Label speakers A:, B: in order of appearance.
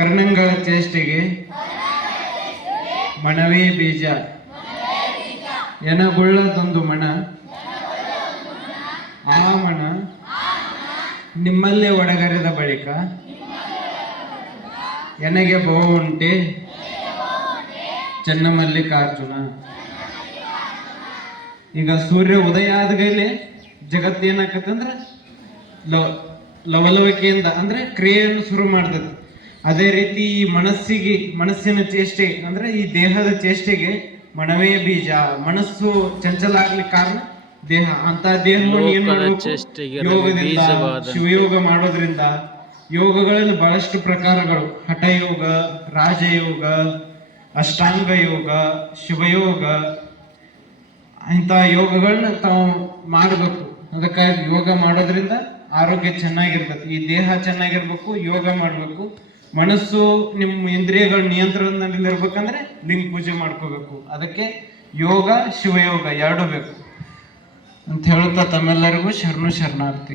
A: ಕರ್ಣಂಗಳ ಚೇಷ್ಟೆಗೆ ಮಣವೇ ಬೀಜ. ಎನಗುಳ್ಳದೊಂದು ಮಣ ಆ ಮಣ ನಿಮ್ಮಲ್ಲೇ ಒಡಗರೆದ ಬಳಿಕ ಎನಗೆ ಬಹು ಉಂಟೆ. ಚೆನ್ನಮಲ್ಲಿಕಾರ್ಜುನ ಈಗ ಸೂರ್ಯ ಉದಯ ಆದಗೈಲೆ ಜಗತ್ತು ಏನಾಕತ್ತಂದ್ರೆ ಲವ ಲವಲವಿಕೆಯಿಂದ ಅಂದ್ರೆ ಕ್ರಿಯೆಯನ್ನು ಶುರು ಮಾಡ್ತದೆ. ಅದೇ ರೀತಿ ಈ ಮನಸ್ಸಿಗೆ ಮನಸ್ಸಿನ ಚೇಷ್ಟೆ ಅಂದ್ರೆ ಈ ದೇಹದ ಚೇಷ್ಟೆಗೆ ಮನವೇ ಬೀಜ ಮನಸ್ಸು ಚಂಚಲ ಆಗ್ಲಿಕ್ಕೆ ಕಾರಣ ದೇಹ. ಅಂತ ಯೋಗದಿಂದ. ಶಿವಯೋಗ ಮಾಡೋದ್ರಿಂದ ಯೋಗಗಳಲ್ಲಿ ಬಹಳಷ್ಟು ಪ್ರಕಾರಗಳು. ಹಠಯೋಗ ರಾಜಯೋಗ ಅಷ್ಟಾಂಗ ಯೋಗ ಶಿವಯೋಗ ಇಂಥ ಯೋಗಗಳನ್ನ ತಾವು ಮಾಡಬೇಕು. ಅದಕ್ಕಾಗಿ ಯೋಗ ಮಾಡೋದ್ರಿಂದ ಆರೋಗ್ಯ ಚೆನ್ನಾಗಿರ್ಬೇಕು ಈ ದೇಹ ಚೆನ್ನಾಗಿರ್ಬೇಕು ಯೋಗ ಮಾಡಬೇಕು. ಮನಸ್ಸು ನಿಮ್ಮ ಇಂದ್ರಿಯಗಳ ನಿಯಂತ್ರಣದಲ್ಲಿ ಇರ್ಬೇಕಂದ್ರೆ ಲಿಂಗ ಪೂಜೆ ಮಾಡ್ಕೋಬೇಕು. ಅದಕ್ಕೆ ಯೋಗ, ಶಿವಯೋಗ ಎರಡು ಬೇಕು. ಅಂತ ಹೇಳುತ್ತಾ ತಮ್ಮೆಲ್ಲರಿಗೂ ಶರಣು ಶರಣಾರ್ಥಿ.